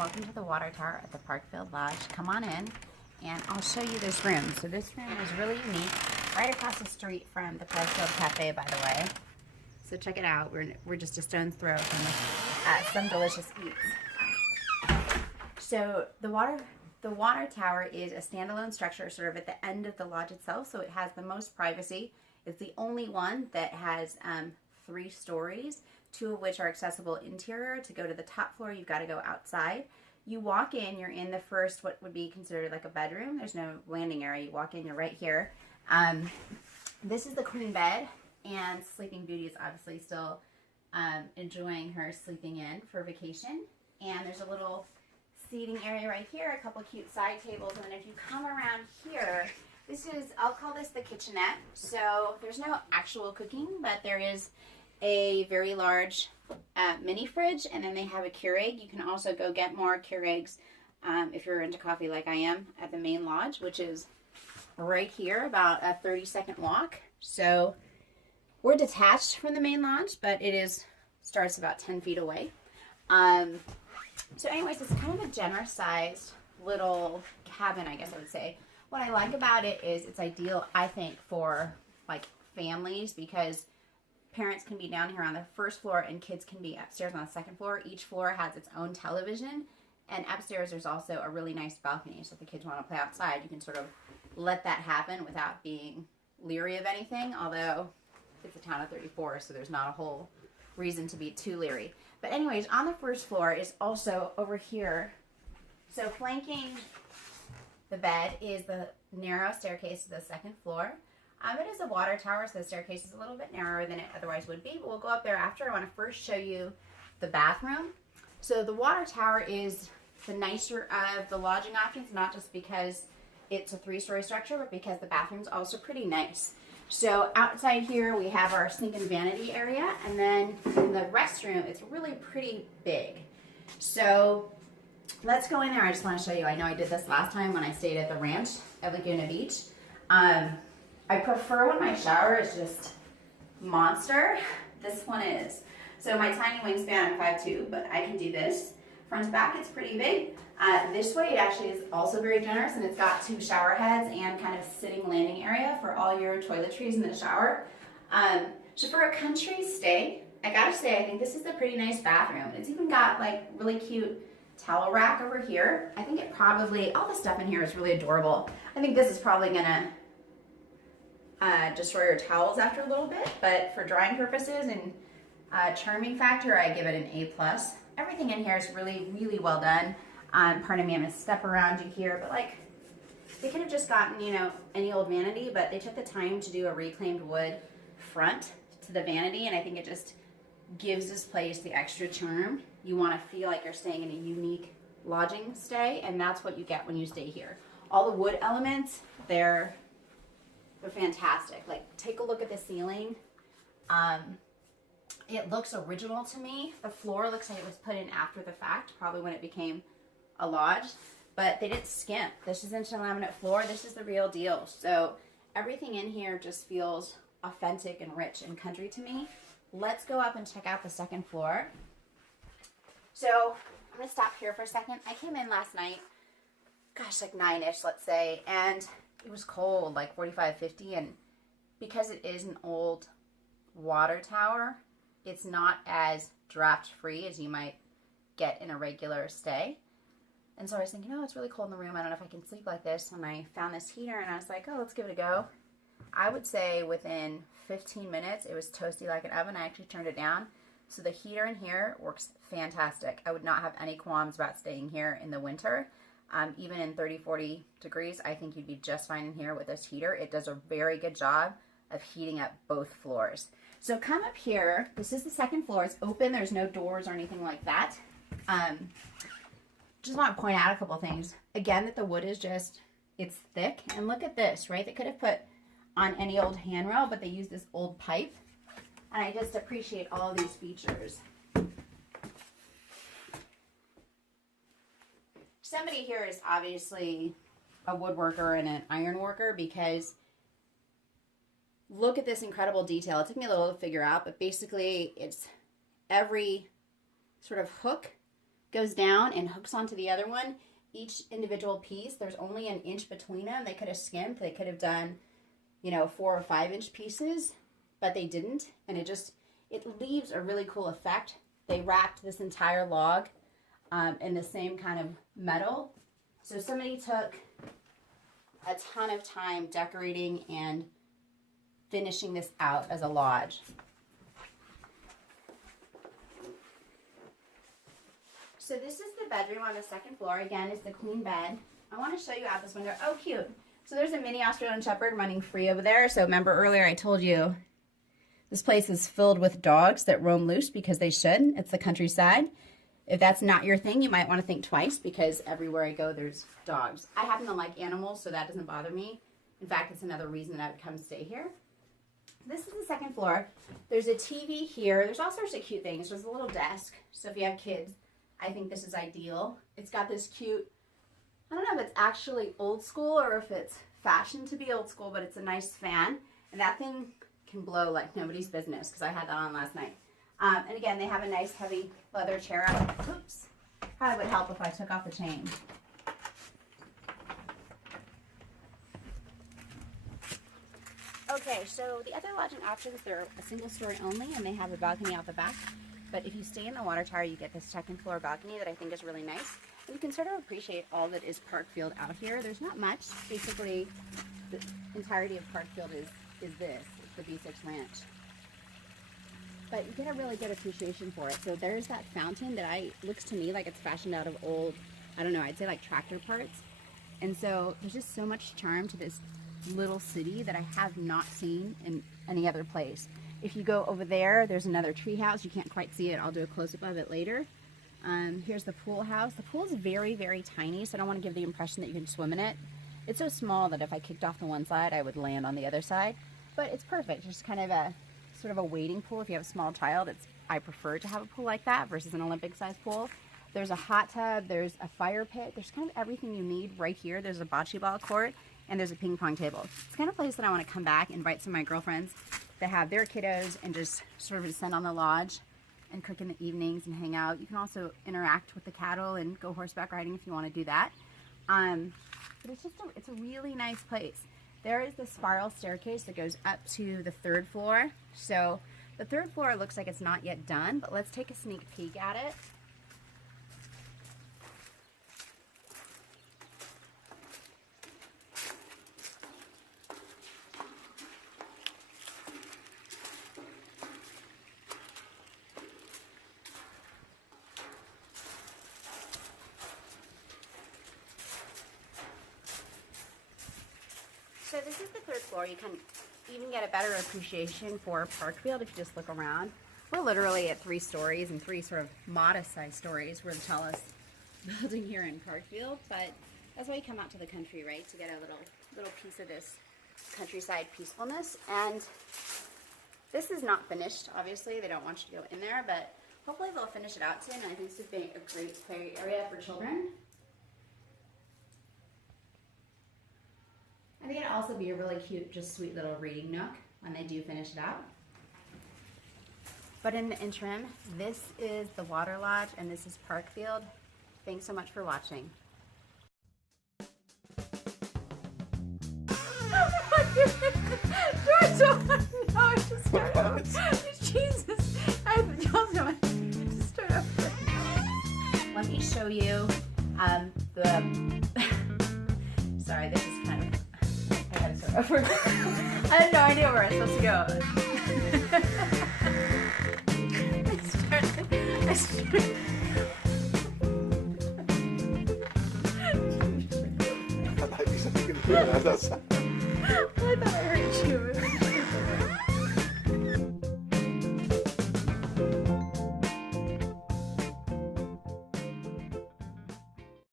welcome to the water tower at the Parkfield Lodge. Come on in and I'll show you this room. So this room is really unique, right across the street from the Parkfield Cafe, by the way. So check it out. We're just a stone's throw from some delicious eats. So the water tower is a standalone structure sort of at the end of the lodge itself, so it has the most privacy. It's the only one that has 3 stories, 2 of which are accessible interior. To go to the top floor, you've got to go outside. You walk in, you're in the first, what would be considered like a bedroom. There's no landing area. You walk in, you're right here. This is the queen bed, and Sleeping Beauty is obviously still enjoying her sleeping in for vacation. And there's a little seating area right here, a couple cute side tables, and then if you come around here, this is, I'll call this the kitchenette. So there's no actual cooking, but there is a very large mini fridge, and then they have a Keurig. You can also go get more Keurigs if you're into coffee like I am at the main lodge, which is right here, about a 30-second walk. So we're detached from the main lodge, but it starts about 10 feet away. So anyways, it's kind of a generous sized little cabin, I guess I would say. What I like about it is it's ideal, I think, for like families, because parents can be down here on the first floor and kids can be upstairs on the second floor. Each floor has its own television, and upstairs there's also a really nice balcony, so if the kids want to play outside, you can sort of let that happen without being leery of anything, although it's a town of 34, so there's not a whole reason to be too leery. But anyways, on the first floor is also over here, so flanking the bed is the narrow staircase to the second floor. It is a water tower, so the staircase is a little bit narrower than it otherwise would be, but we'll go up there after. I want to first show you the bathroom. So the water tower is the nicer of the lodging options, not just because it's a 3-story structure, but because the bathroom's also pretty nice. So outside here we have our sink and vanity area, and then in the restroom, it's really pretty big. So let's go in there. I just want to show you. I know I did this last time when I stayed at the ranch at Laguna Beach. I prefer when my shower is just monster. This one is. So my tiny wingspan, I'm 5'2", but I can do this. Front to back, it's pretty big. This way, it actually is also very generous, and it's got 2 shower heads and kind of sitting landing area for all your toiletries in the shower. So for a country stay, I gotta say, I think this is a pretty nice bathroom. It's even got like really cute towel rack over here. I think it probably, all the stuff in here is really adorable. I think this is probably gonna destroy your towels after a little bit, but for drying purposes and charming factor, I give it an A+. Everything in here is really, really well done. Pardon me, I'm gonna step around you here, but like, they could have just gotten, you know, any old vanity, but they took the time to do a reclaimed wood front to the vanity, and I think it just gives this place the extra charm. You want to feel like you're staying in a unique lodging stay, and that's what you get when you stay here. All the wood elements, they're fantastic. Like, take a look at the ceiling. It looks original to me. The floor looks like it was put in after the fact, probably when it became a lodge, but they didn't skimp. This is into laminate floor. This is the real deal. So everything in here just feels authentic and rich and country to me. Let's go up and check out the second floor. So I'm gonna stop here for a second. I came in last night, gosh, like 9-ish, let's say, and it was cold, like 45, 50, and because it is an old water tower, it's not as draft free as you might get in a regular stay. And so I was thinking, oh, it's really cold in the room. I don't know if I can sleep like this. And I found this heater, and I was like, oh, let's give it a go. I would say within 15 minutes, it was toasty like an oven. I actually turned it down. So the heater in here works fantastic. I would not have any qualms about staying here in the winter. Even in 30, 40 degrees, I think you'd be just fine in here with this heater. It does a very good job of heating up both floors. So come up here. This is the second floor. It's open. There's no doors or anything like that. Just want to point out a couple things. Again, that the wood is just, it's thick. And look at this, right? They could have put on any old handrail, but they used this old pipe. And I just appreciate all of these features. Somebody here is obviously a woodworker and an iron worker, because look at this incredible detail. It took me a little to figure out, but basically it's every sort of hook goes down and hooks onto the other one. Each individual piece, there's only an inch between them. They could have skimped. They could have done, you know, 4 or 5 inch pieces, but they didn't. And it leaves a really cool effect. They wrapped this entire log in the same kind of metal. So somebody took a ton of time decorating and finishing this out as a lodge. So this is the bedroom on the second floor. Again, it's the queen bed. I want to show you out this window. Oh, cute. So there's a mini Australian Shepherd running free over there. So remember earlier I told you this place is filled with dogs that roam loose because they should. It's the countryside. If that's not your thing, you might want to think twice because everywhere I go, there's dogs. I happen to like animals, so that doesn't bother me. In fact, it's another reason that I would come stay here. This is the second floor. There's a TV here. There's all sorts of cute things. There's a little desk. So if you have kids, I think this is ideal. It's got this cute, I don't know if it's actually old school or if it's fashion to be old school, but it's a nice fan. And that thing can blow like nobody's business because I had that on last night. And again, they have a nice heavy leather chair out. Oops. Probably would help if I took off the chain. Okay, so the other lodging options, they're a single story only and they have a balcony out the back. But if you stay in the water tower, you get this second floor balcony that I think is really nice. And you can sort of appreciate all that is Parkfield out here. There's not much. Basically, the entirety of Parkfield is this. It's the B6 Ranch. But you get a really good appreciation for it. So there's that fountain that looks to me like it's fashioned out of old, I don't know, I'd say like tractor parts. And so there's just so much charm to this little city that I have not seen in any other place. If you go over there, there's another tree house. You can't quite see it. I'll do a close-up of it later. Here's the pool house. The pool is very, very tiny, so I don't want to give the impression that you can swim in it. It's so small that if I kicked off the one side, I would land on the other side. But it's perfect. It's just kind of a sort of a wading pool. If you have a small child, I prefer to have a pool like that versus an Olympic-sized pool. There's a hot tub. There's a fire pit. There's kind of everything you need right here. There's a bocce ball court, and there's a ping pong table. It's the kind of place that I want to come back, invite some of my girlfriends that have their kiddos and just sort of descend on the lodge and cook in the evenings and hang out. You can also interact with the cattle and go horseback riding if you want to do that. But it's a really nice place. There is the spiral staircase that goes up to the 3rd floor. So the 3rd floor looks like it's not yet done, but let's take a sneak peek at it. So this is the 3rd floor. You can even get a better appreciation for Parkfield if you just look around. We're literally at 3 stories and 3 sort of modest-sized stories. We're the tallest building here in Parkfield, but that's why you come out to the country, right? To get a little piece of this countryside peacefulness. And this is not finished, obviously. They don't want you to go in there, but hopefully they'll finish it out soon. I think this would be a great play area for children. I think it'd also be a really cute, just sweet little reading nook when they do finish it out. But in the interim, this is the Water Lodge and this is Parkfield. Thanks so much for watching. Jesus. Let me show you sorry, this is kind of, I gotta start over. I have no idea where I'm supposed to go. I started. I thought you said you could do that. I thought I heard